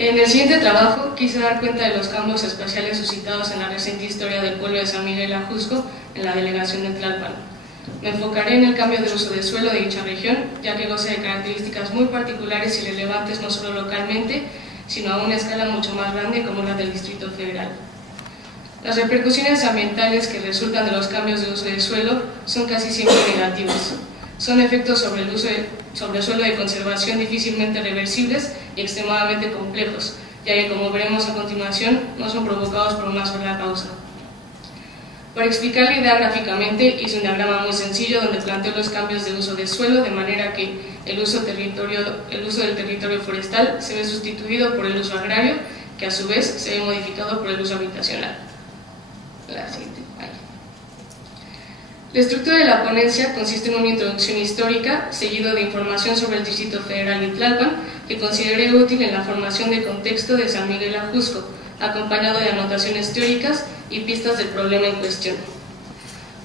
En el siguiente trabajo quise dar cuenta de los cambios espaciales suscitados en la reciente historia del pueblo de San Miguel Ajusco en la delegación de Tlalpan. Me enfocaré en el cambio de uso de suelo de dicha región, ya que goza de características muy particulares y relevantes no solo localmente, sino a una escala mucho más grande como la del Distrito Federal. Las repercusiones ambientales que resultan de los cambios de uso de suelo son casi siempre negativas. Son efectos sobre el suelo de conservación difícilmente reversibles y extremadamente complejos, ya que, como veremos a continuación, no son provocados por una sola causa. Para explicar la idea gráficamente, hice un diagrama muy sencillo donde planteo los cambios de uso de suelo, de manera que el uso del territorio forestal se ve sustituido por el uso agrario, que a su vez se ve modificado por el uso habitacional. La estructura de la ponencia consiste en una introducción histórica, seguido de información sobre el Distrito Federal y Tlalpan, que consideré útil en la formación de contexto de San Miguel Ajusco, acompañado de anotaciones teóricas y pistas del problema en cuestión.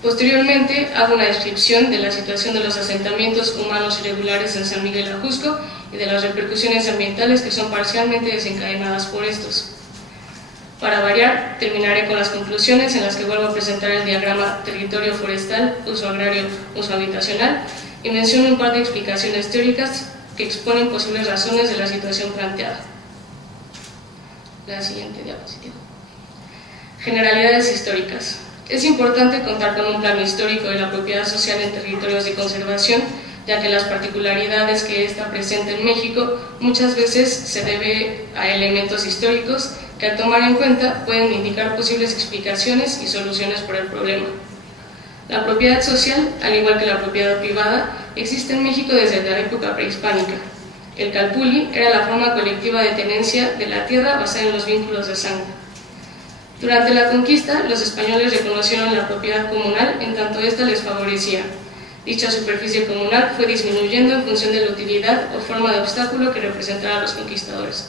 Posteriormente, hago una descripción de la situación de los asentamientos humanos irregulares en San Miguel Ajusco y de las repercusiones ambientales que son parcialmente desencadenadas por estos. Para variar, terminaré con las conclusiones en las que vuelvo a presentar el diagrama territorio forestal, uso agrario, uso habitacional, y menciono un par de explicaciones teóricas que exponen posibles razones de la situación planteada. La siguiente diapositiva. Generalidades históricas. Es importante contar con un plano histórico de la propiedad social en territorios de conservación, ya que las particularidades que ésta presenta en México muchas veces se debe a elementos históricos que, al tomar en cuenta, pueden indicar posibles explicaciones y soluciones para el problema. La propiedad social, al igual que la propiedad privada, existe en México desde la época prehispánica. El calpulli era la forma colectiva de tenencia de la tierra basada en los vínculos de sangre. Durante la conquista, los españoles reconocieron la propiedad comunal en tanto ésta les favorecía. Dicha superficie comunal fue disminuyendo en función de la utilidad o forma de obstáculo que representaban los conquistadores.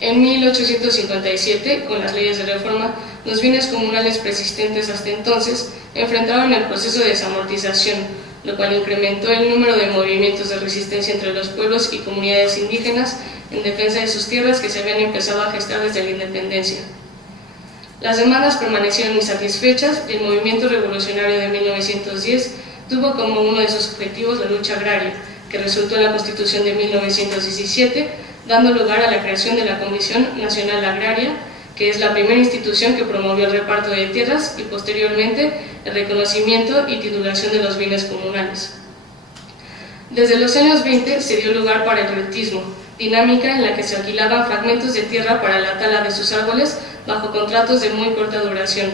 En 1857, con las leyes de reforma, los bienes comunales persistentes hasta entonces enfrentaron el proceso de desamortización, lo cual incrementó el número de movimientos de resistencia entre los pueblos y comunidades indígenas en defensa de sus tierras que se habían empezado a gestar desde la independencia. Las demandas permanecieron insatisfechas y el movimiento revolucionario de 1910 tuvo como uno de sus objetivos la lucha agraria, que resultó en la Constitución de 1917, dando lugar a la creación de la Comisión Nacional Agraria, que es la primera institución que promovió el reparto de tierras y posteriormente el reconocimiento y titulación de los bienes comunales. Desde los años 20 se dio lugar para el rentismo, dinámica en la que se alquilaban fragmentos de tierra para la tala de sus árboles bajo contratos de muy corta duración,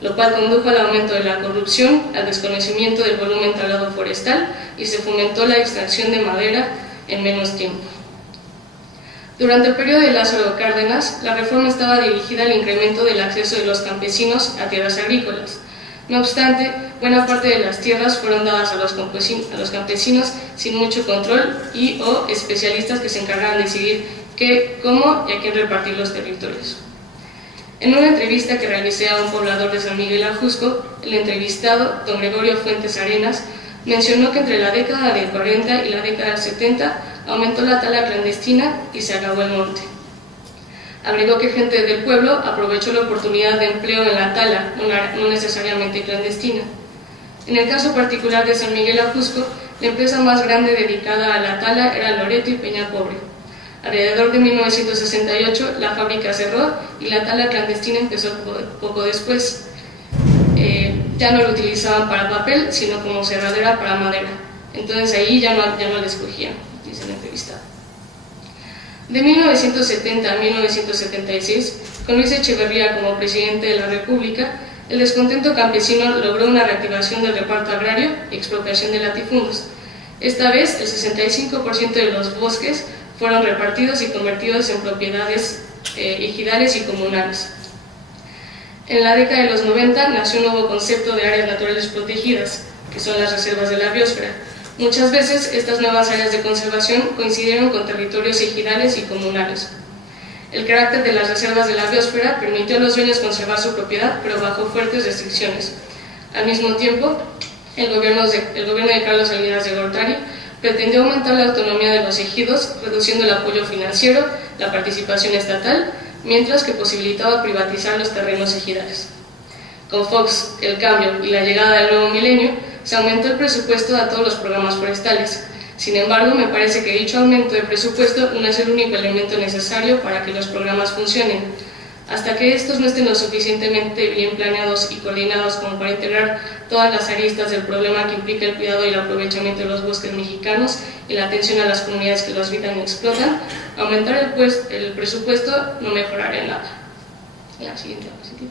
lo cual condujo al aumento de la corrupción, al desconocimiento del volumen talado forestal y se fomentó la extracción de madera en menos tiempo. Durante el periodo de Lázaro Cárdenas, la reforma estaba dirigida al incremento del acceso de los campesinos a tierras agrícolas. No obstante, buena parte de las tierras fueron dadas a los campesinos sin mucho control o especialistas que se encargaban de decidir qué, cómo y a quién repartir los territorios. En una entrevista que realicé a un poblador de San Miguel Ajusco, el entrevistado, don Gregorio Fuentes Arenas, mencionó que entre la década del 40 y la década del 70 aumentó la tala clandestina y se acabó el monte. Agregó que gente del pueblo aprovechó la oportunidad de empleo en la tala, no necesariamente clandestina. En el caso particular de San Miguel Ajusco, la empresa más grande dedicada a la tala era Loreto y Peña Pobre. Alrededor de 1968 la fábrica cerró y la tala clandestina empezó poco después. Ya no lo utilizaban para papel, sino como cerradera para madera. Entonces ahí ya no la escogían, dice el entrevistado. De 1970 a 1976, con Luis Echeverría como presidente de la República, el descontento campesino logró una reactivación del reparto agrario y expropiación de latifunios. Esta vez, el 65% de los bosques fueron repartidos y convertidos en propiedades ejidales y comunales. En la década de los 90 nació un nuevo concepto de áreas naturales protegidas, que son las reservas de la biosfera. Muchas veces estas nuevas áreas de conservación coincidieron con territorios ejidales y comunales. El carácter de las reservas de la biosfera permitió a los dueños conservar su propiedad, pero bajo fuertes restricciones. Al mismo tiempo, el gobierno de Carlos Salinas de Gortari pretendió aumentar la autonomía de los ejidos, reduciendo el apoyo financiero, la participación estatal, mientras que posibilitaba privatizar los terrenos ejidales. Con Fox, el cambio y la llegada del nuevo milenio, se aumentó el presupuesto a todos los programas forestales. Sin embargo, me parece que dicho aumento de presupuesto no es el único elemento necesario para que los programas funcionen. Hasta que estos no estén lo suficientemente bien planeados y coordinados como para integrar todas las aristas del problema que implica el cuidado y el aprovechamiento de los bosques mexicanos y la atención a las comunidades que los habitan y explotan, aumentar el presupuesto no mejorará en nada. La siguiente diapositiva.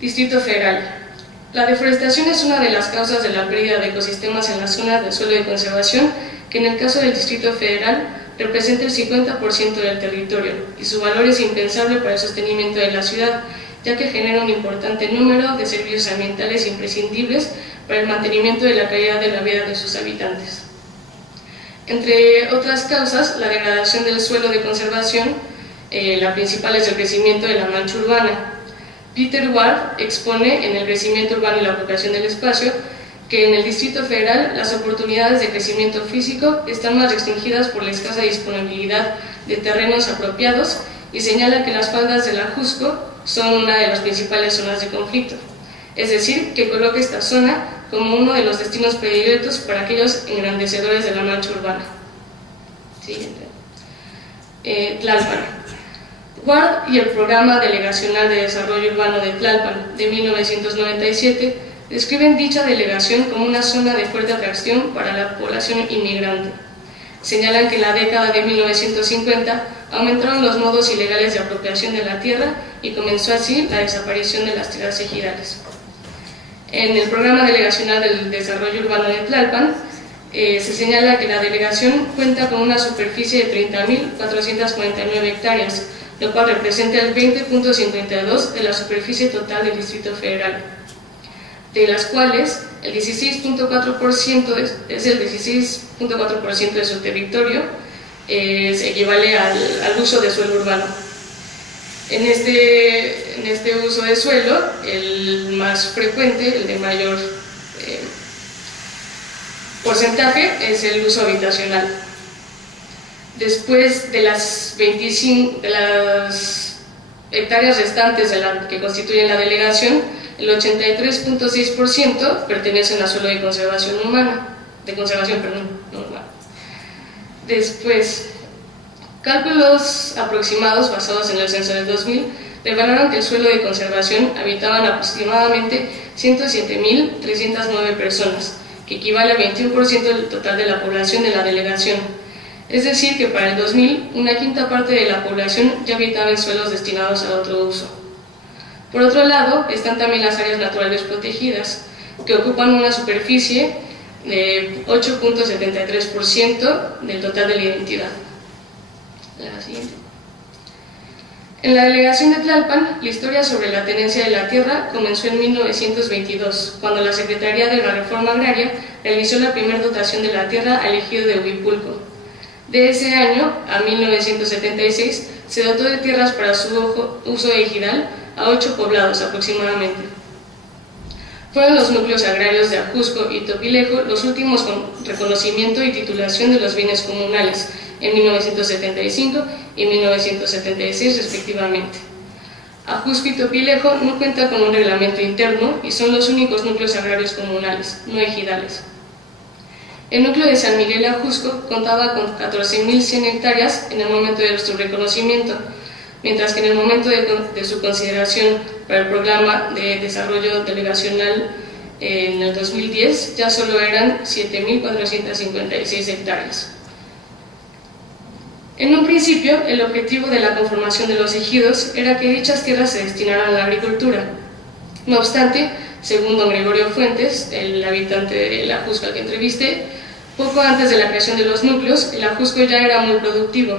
Distrito Federal. La deforestación es una de las causas de la pérdida de ecosistemas en las zonas del suelo de conservación, que en el caso del Distrito Federal representa el 50% del territorio, y su valor es impensable para el sostenimiento de la ciudad, ya que genera un importante número de servicios ambientales imprescindibles para el mantenimiento de la calidad de la vida de sus habitantes. Entre otras causas, la degradación del suelo de conservación, la principal es el crecimiento de la mancha urbana. Peter Ward expone en El crecimiento urbano y la ocupación del espacio que en el Distrito Federal las oportunidades de crecimiento físico están más restringidas por la escasa disponibilidad de terrenos apropiados y señala que las faldas del Ajusco son una de las principales zonas de conflicto, es decir, que coloca esta zona como uno de los destinos predilectos para aquellos engrandecedores de la mancha urbana. Siguiente. Tlalpan. Ward y el Programa Delegacional de Desarrollo Urbano de Tlalpan de 1997 describen dicha delegación como una zona de fuerte atracción para la población inmigrante. Señalan que en la década de 1950 aumentaron los modos ilegales de apropiación de la tierra y comenzó así la desaparición de las tierras ejidales. En el Programa Delegacional del Desarrollo Urbano de Tlalpan se señala que la delegación cuenta con una superficie de 30.449 hectáreas, lo cual representa el 20.52% de la superficie total del Distrito Federal, de las cuales el 16.4% es el 16.4% de su territorio, se equivale al uso de suelo urbano. En este uso de suelo, el más frecuente, el de mayor porcentaje, es el uso habitacional. Después de las hectáreas restantes que constituyen la delegación, el 83.6% pertenecen a suelo de conservación urbana. Después, cálculos aproximados basados en el censo del 2000 revelaron que el suelo de conservación habitaban aproximadamente 107.309 personas, que equivale al 21% del total de la población de la delegación. Es decir, que para el 2000, una quinta parte de la población ya habitaba en suelos destinados a otro uso. Por otro lado, están también las áreas naturales protegidas, que ocupan una superficie de 8.73% del total de la identidad. La siguiente. En la delegación de Tlalpan, la historia sobre la tenencia de la tierra comenzó en 1922, cuando la Secretaría de la Reforma Agraria realizó la primera dotación de la tierra al ejido de Huipulco. De ese año a 1976 se dotó de tierras para su uso ejidal a 8 poblados aproximadamente. Fueron los núcleos agrarios de Ajusco y Topilejo los últimos con reconocimiento y titulación de los bienes comunales, en 1975 y 1976 respectivamente. Ajusco y Topilejo no cuentan con un reglamento interno y son los únicos núcleos agrarios comunales, no ejidales. El núcleo de San Miguel Ajusco contaba con 14.100 hectáreas en el momento de su reconocimiento, mientras que en el momento de su consideración para el programa de desarrollo delegacional en el 2010 ya solo eran 7.456 hectáreas. En un principio, el objetivo de la conformación de los ejidos era que dichas tierras se destinaran a la agricultura. No obstante, según don Gregorio Fuentes, el habitante de la Ajusco al que entrevisté, Poco antes de la creación de los núcleos, el Ajusco ya era muy productivo.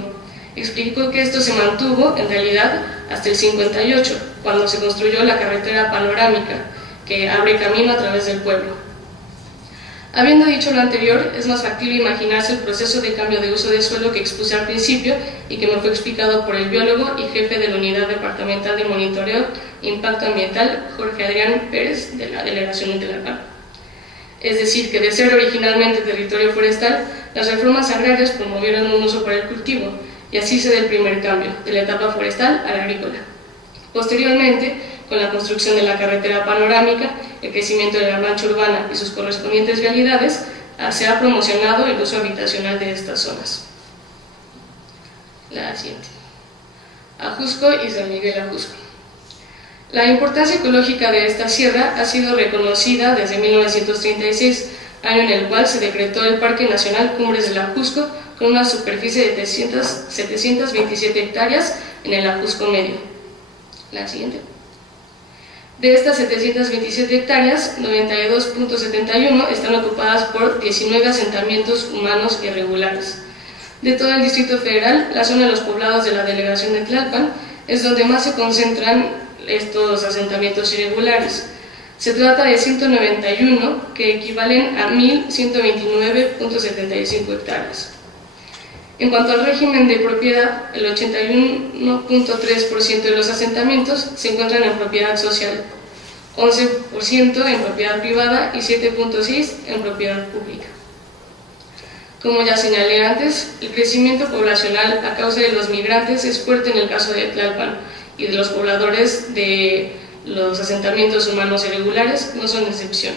Explicó que esto se mantuvo, en realidad, hasta el 58, cuando se construyó la carretera panorámica, que abre camino a través del pueblo. Habiendo dicho lo anterior, es más factible imaginarse el proceso de cambio de uso de suelo que expuse al principio y que me fue explicado por el biólogo y jefe de la Unidad Departamental de Monitoreo e Impacto Ambiental, Jorge Adrián Pérez, de la Delegación de Tlalpan. Es decir, que de ser originalmente territorio forestal, las reformas agrarias promovieron un uso para el cultivo, y así se da el primer cambio, de la etapa forestal a la agrícola. Posteriormente, con la construcción de la carretera panorámica, el crecimiento de la mancha urbana y sus correspondientes vialidades, se ha promocionado el uso habitacional de estas zonas. La siguiente. Ajusco y San Miguel Ajusco. La importancia ecológica de esta sierra ha sido reconocida desde 1936, año en el cual se decretó el Parque Nacional Cumbres del Ajusco, con una superficie de 727 hectáreas en el Ajusco Medio. La siguiente. De estas 727 hectáreas, 92.71 están ocupadas por 19 asentamientos humanos irregulares. De todo el Distrito Federal, la zona de los poblados de la Delegación de Tlalpan es donde más se concentran estos asentamientos irregulares. Se trata de 191, que equivalen a 1.129.75 hectáreas. En cuanto al régimen de propiedad, el 81.3% de los asentamientos se encuentran en propiedad social, 11% en propiedad privada y 7.6% en propiedad pública. Como ya señalé antes, el crecimiento poblacional a causa de los migrantes es fuerte en el caso de Tlalpan, y de los pobladores de los asentamientos humanos irregulares no son excepción.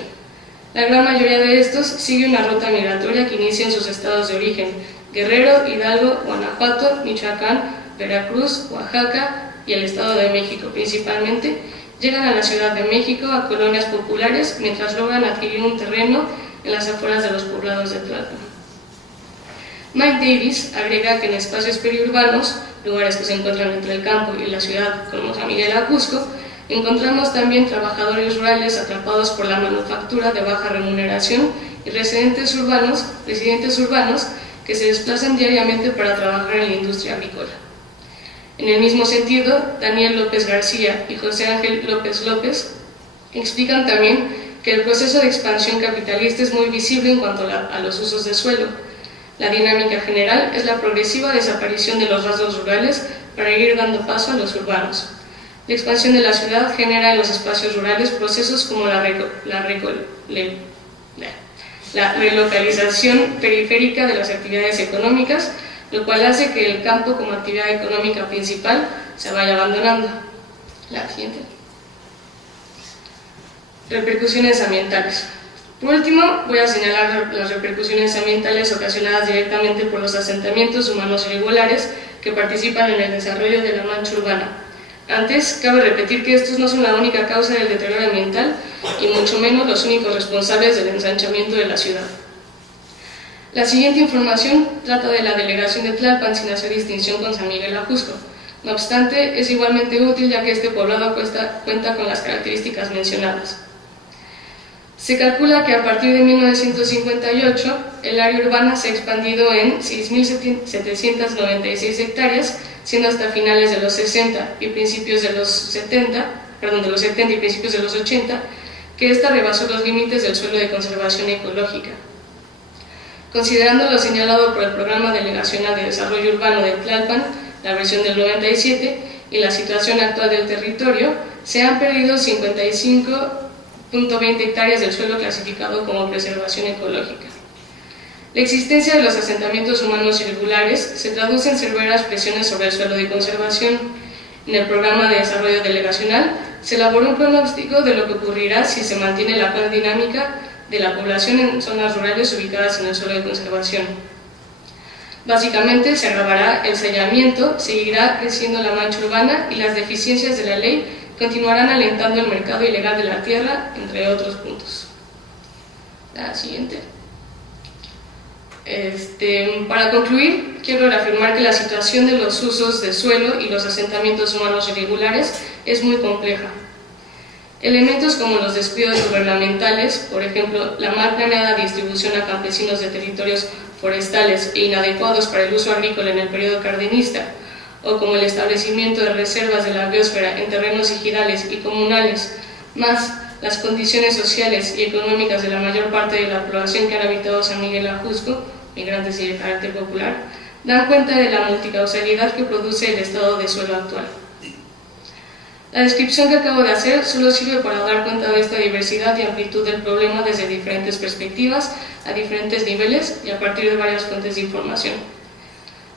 La gran mayoría de estos sigue una ruta migratoria que inicia en sus estados de origen: Guerrero, Hidalgo, Guanajuato, Michoacán, Veracruz, Oaxaca y el Estado de México principalmente. Llegan a la Ciudad de México, a colonias populares, mientras logran adquirir un terreno en las afueras de los poblados de Tlalpan. Mike Davis agrega que en espacios periurbanos, lugares que se encuentran entre el campo y la ciudad, como San Miguel Ajusco, encontramos también trabajadores rurales atrapados por la manufactura de baja remuneración y residentes urbanos que se desplazan diariamente para trabajar en la industria agrícola. En el mismo sentido, Daniel López García y José Ángel López López explican también que el proceso de expansión capitalista es muy visible en cuanto a los usos de suelo. La dinámica general es la progresiva desaparición de los rasgos rurales para ir dando paso a los urbanos. La expansión de la ciudad genera en los espacios rurales procesos como la relocalización periférica de las actividades económicas, lo cual hace que el campo como actividad económica principal se vaya abandonando. La siguiente. Repercusiones ambientales. Por último, voy a señalar las repercusiones ambientales ocasionadas directamente por los asentamientos humanos irregulares que participan en el desarrollo de la mancha urbana. Antes, cabe repetir que estos no son la única causa del deterioro ambiental y mucho menos los únicos responsables del ensanchamiento de la ciudad. La siguiente información trata de la delegación de Tlalpan sin hacer distinción con San Miguel Ajusco. No obstante, es igualmente útil ya que este poblado cuenta con las características mencionadas. Se calcula que a partir de 1958 el área urbana se ha expandido en 6.796 hectáreas, siendo hasta finales de los 60 y principios de los 70 y principios de los 80 que ésta rebasó los límites del suelo de conservación ecológica. Considerando lo señalado por el Programa Delegacional de Desarrollo Urbano de Tlalpan, la versión del 97, y la situación actual del territorio, se han perdido 55.20 hectáreas del suelo clasificado como preservación ecológica. La existencia de los asentamientos humanos irregulares se traduce en severas presiones sobre el suelo de conservación. En el Programa de Desarrollo Delegacional se elaboró un pronóstico de lo que ocurrirá si se mantiene la actual dinámica de la población en zonas rurales ubicadas en el suelo de conservación. Básicamente se agravará el saneamiento, seguirá creciendo la mancha urbana y las deficiencias de la ley continuarán alentando el mercado ilegal de la tierra, entre otros puntos. La siguiente. Para concluir, quiero reafirmar que la situación de los usos de suelo y los asentamientos humanos irregulares es muy compleja. Elementos como los descuidos gubernamentales, por ejemplo, la mal planeada distribución a campesinos de territorios forestales e inadecuados para el uso agrícola en el periodo cardenista, o como el establecimiento de reservas de la biosfera en terrenos ejidales y comunales, más las condiciones sociales y económicas de la mayor parte de la población que han habitado San Miguel Ajusco, migrantes y de carácter popular, dan cuenta de la multicausalidad que produce el estado de suelo actual. La descripción que acabo de hacer solo sirve para dar cuenta de esta diversidad y amplitud del problema desde diferentes perspectivas, a diferentes niveles y a partir de varias fuentes de información.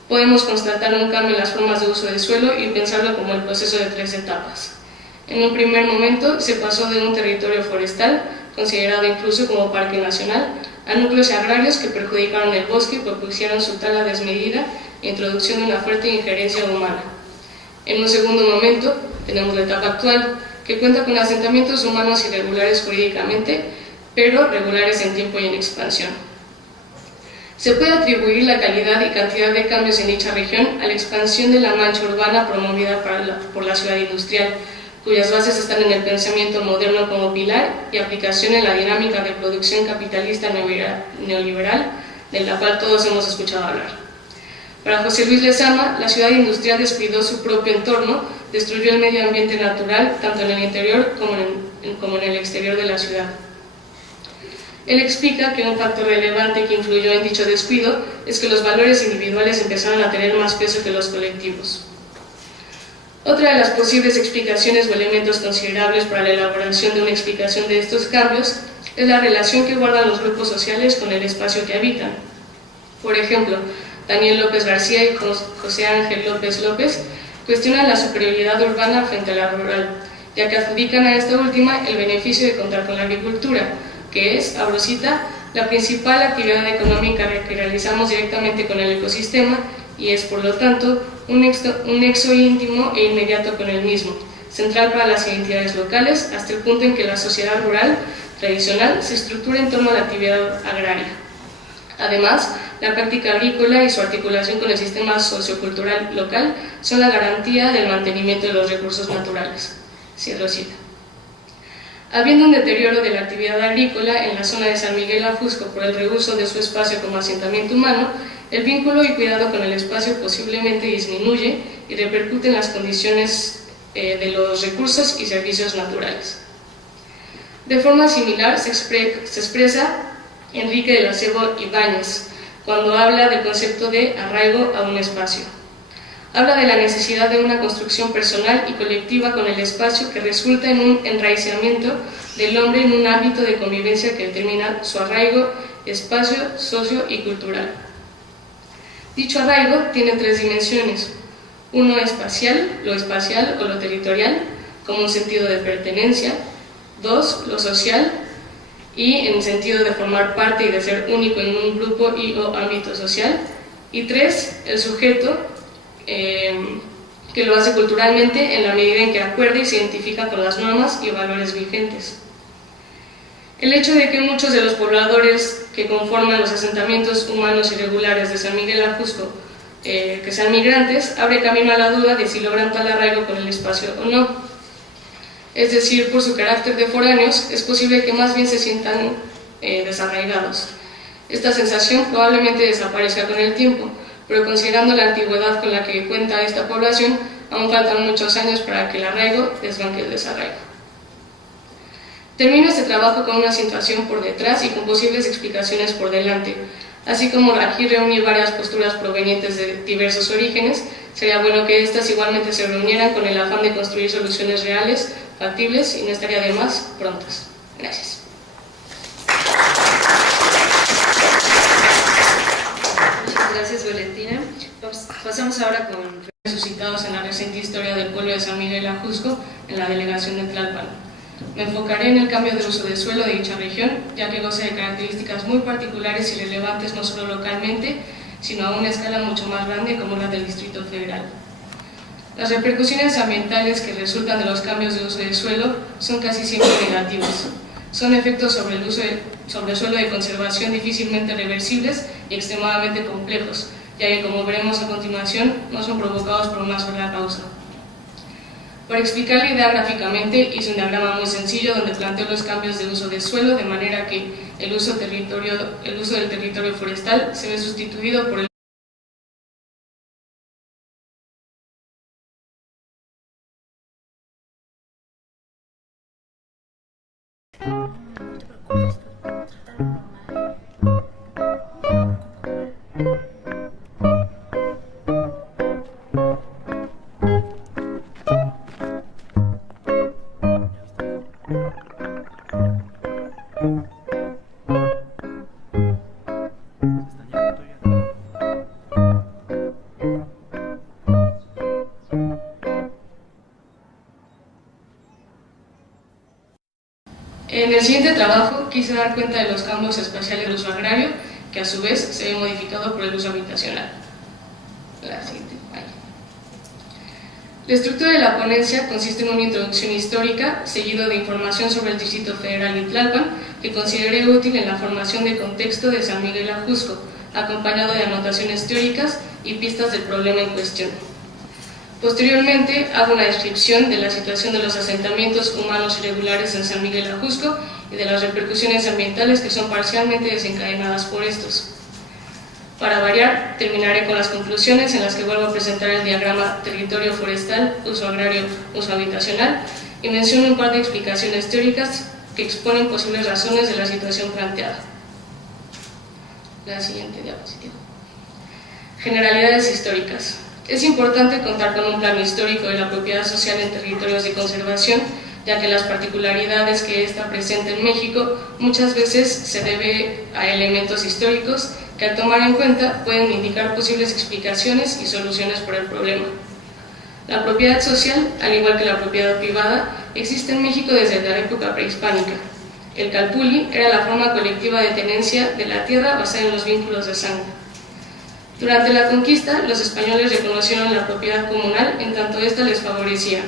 Podemos constatar un cambio en las formas de uso del suelo y pensarlo como el proceso de 3 etapas. En un primer momento se pasó de un territorio forestal, considerado incluso como parque nacional, a núcleos agrarios que perjudicaron el bosque y propusieron su tala desmedida e introducción de una fuerte injerencia humana. En un segundo momento, tenemos la etapa actual, que cuenta con asentamientos humanos irregulares jurídicamente, pero regulares en tiempo y en expansión. Se puede atribuir la calidad y cantidad de cambios en dicha región a la expansión de la mancha urbana promovida por la ciudad industrial, cuyas bases están en el pensamiento moderno como pilar y aplicación en la dinámica de producción capitalista neoliberal, de la cual todos hemos escuchado hablar. Para José Luis Lezama, la ciudad industrial descuidó su propio entorno, destruyó el medio ambiente natural, tanto en el interior como en el exterior de la ciudad. Él explica que un factor relevante que influyó en dicho descuido es que los valores individuales empezaron a tener más peso que los colectivos. Otra de las posibles explicaciones o elementos considerables para la elaboración de una explicación de estos cambios es la relación que guardan los grupos sociales con el espacio que habitan. Por ejemplo, Daniel López García y José Ángel López López cuestionan la superioridad urbana frente a la rural, ya que adjudican a esta última el beneficio de contar con la agricultura, que es, abro cita, la principal actividad económica que realizamos directamente con el ecosistema y es, por lo tanto, un nexo íntimo e inmediato con el mismo, central para las identidades locales, hasta el punto en que la sociedad rural tradicional se estructura en torno a la actividad agraria. Además, la práctica agrícola y su articulación con el sistema sociocultural local son la garantía del mantenimiento de los recursos naturales. Cierro cita. Habiendo un deterioro de la actividad agrícola en la zona de San Miguel Ajusco por el reuso de su espacio como asentamiento humano, el vínculo y cuidado con el espacio posiblemente disminuye y repercute en las condiciones de los recursos y servicios naturales. De forma similar se expresa Enrique de la Cebo Ibáñez cuando habla del concepto de arraigo a un espacio. Habla de la necesidad de una construcción personal y colectiva con el espacio que resulta en un enraizamiento del hombre en un ámbito de convivencia que determina su arraigo, espacio, socio y cultural. Dicho arraigo tiene 3 dimensiones. Uno espacial, lo espacial o lo territorial, como un sentido de pertenencia. 2, lo social, y en sentido de formar parte y de ser único en un grupo y o ámbito social. Y 3, el sujeto, que lo hace culturalmente en la medida en que acuerda y se identifica con las normas y valores vigentes. El hecho de que muchos de los pobladores que conforman los asentamientos humanos irregulares de San Miguel Ajusco que sean migrantes, abre camino a la duda de si logran tal arraigo con el espacio o no. Es decir, por su carácter de foráneos, es posible que más bien se sientan desarraigados. Esta sensación probablemente desaparezca con el tiempo, pero considerando la antigüedad con la que cuenta esta población, aún faltan muchos años para que el arraigo desbanque el desarraigo. Termino este trabajo con una situación por detrás y con posibles explicaciones por delante. Así como aquí reunir varias posturas provenientes de diversos orígenes, sería bueno que éstas igualmente se reunieran con el afán de construir soluciones reales, factibles y no estaría de más prontas. Gracias. Gracias, Valentina. Pasamos ahora con Suscitados en la reciente historia del pueblo de San Miguel Ajusco en la delegación de Tlalpan. Me enfocaré en el cambio de uso del suelo de dicha región, ya que goza de características muy particulares y relevantes no solo localmente, sino a una escala mucho más grande como la del Distrito Federal. Las repercusiones ambientales que resultan de los cambios de uso del suelo son casi siempre negativos. Son efectos sobre el suelo de conservación difícilmente reversibles y extremadamente complejos, ya que, como veremos a continuación, no son provocados por una sola causa. Para explicar la idea gráficamente, hice un diagrama muy sencillo donde planteo los cambios de uso de suelo, de manera que el uso del territorio forestal se ve sustituido por el En el siguiente trabajo quise dar cuenta de los cambios espaciales del uso agrario, que a su vez se ve modificado por el uso habitacional. La estructura de la ponencia consiste en una introducción histórica, seguido de información sobre el Distrito Federal y Tlalpan, que consideré útil en la formación de contexto de San Miguel Ajusco, acompañado de anotaciones teóricas y pistas del problema en cuestión. Posteriormente, hago una descripción de la situación de los asentamientos humanos irregulares en San Miguel Ajusco y de las repercusiones ambientales que son parcialmente desencadenadas por estos. Para variar, terminaré con las conclusiones en las que vuelvo a presentar el diagrama territorio forestal, uso agrario, uso habitacional y menciono un par de explicaciones teóricas que exponen posibles razones de la situación planteada. La siguiente diapositiva. Generalidades históricas. Es importante contar con un plano histórico de la propiedad social en territorios de conservación, ya que las particularidades que ésta presenta en México muchas veces se debe a elementos históricos que al tomar en cuenta pueden indicar posibles explicaciones y soluciones para el problema. La propiedad social, al igual que la propiedad privada, existe en México desde la época prehispánica. El calpulli era la forma colectiva de tenencia de la tierra basada en los vínculos de sangre. Durante la conquista, los españoles reconocieron la propiedad comunal en tanto ésta les favorecía.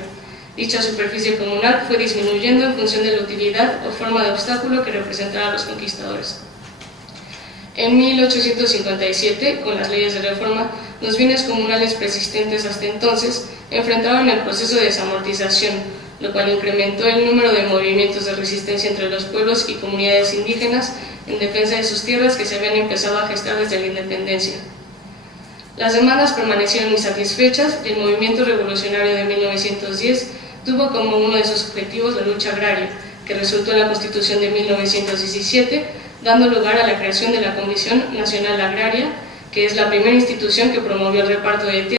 Dicha superficie comunal fue disminuyendo en función de la utilidad o forma de obstáculo que representaban los conquistadores. En 1857, con las leyes de reforma, los bienes comunales persistentes hasta entonces enfrentaron el proceso de desamortización, lo cual incrementó el número de movimientos de resistencia entre los pueblos y comunidades indígenas en defensa de sus tierras que se habían empezado a gestar desde la independencia. Las demandas permanecieron insatisfechas y el movimiento revolucionario de 1910 tuvo como uno de sus objetivos la lucha agraria, que resultó en la Constitución de 1917, dando lugar a la creación de la Comisión Nacional Agraria, que es la primera institución que promovió el reparto de tierras